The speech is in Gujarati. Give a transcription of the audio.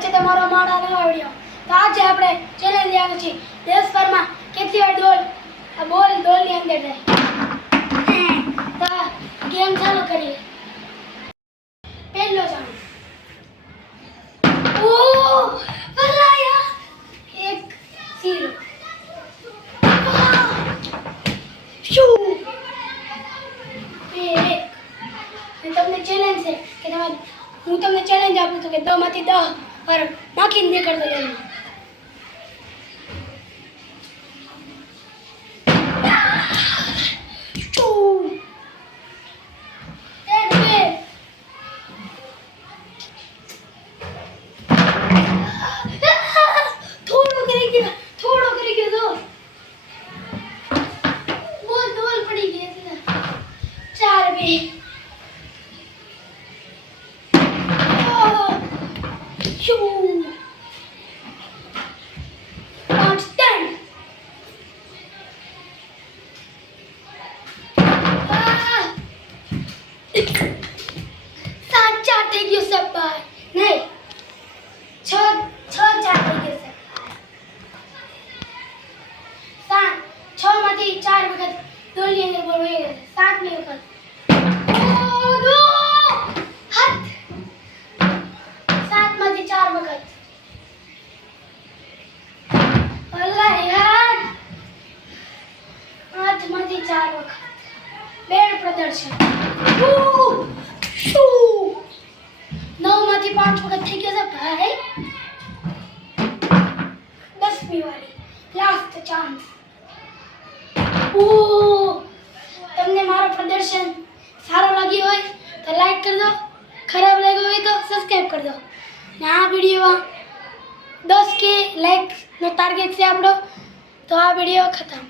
સ્વાગત છે તમારો અમારા નવા વિડિયો। તો આજે આપણે ચેલેન્જ લેવાનું છે દેશભરમાં કેટલી વાર બોલ ની અંદર જાય। તો ગેમ ચાલુ કરીએ। પહેલો જાણ ઓ ભલાયા 1-0 શું તમને ચેલેન્જ છે કે તમારે હું તમને ચેલેન્જ આપું છું કે 10 માંથી 10 વાર નાખીને નીકળતો જવાનું। થોડો કરી ગયો બોલ પડી ગઈ 4-2 7-4 થઈ ગયો છે ભાઈ નહીં 6-4 થઈ ગયો છે 6 માંથી 4 વખત દોલની અંદર બોલ વહી ગયો 7ની વખત હાથ 7 માંથી 4 વખત અલ્લાહ યાર 8 માંથી 4 વખત બેડ પ્રદર્શન 9 માંથી 5 વખત થઈ ગયો છે ભાઈ 10મી વાળી લાસ્ટ ચાન્સ તમને મારો પ્રદર્શન સારો લાગ્યો હોય તો લાઈક કરી દો, ખરાબ લાગ્યો હોય તો સબસ્ક્રાઇબ કરી દો ને આ વિડીયોમાં 10K લાઈક નો ટાર્ગેટ છે આપણો, તો આ વિડીયો ખતમ।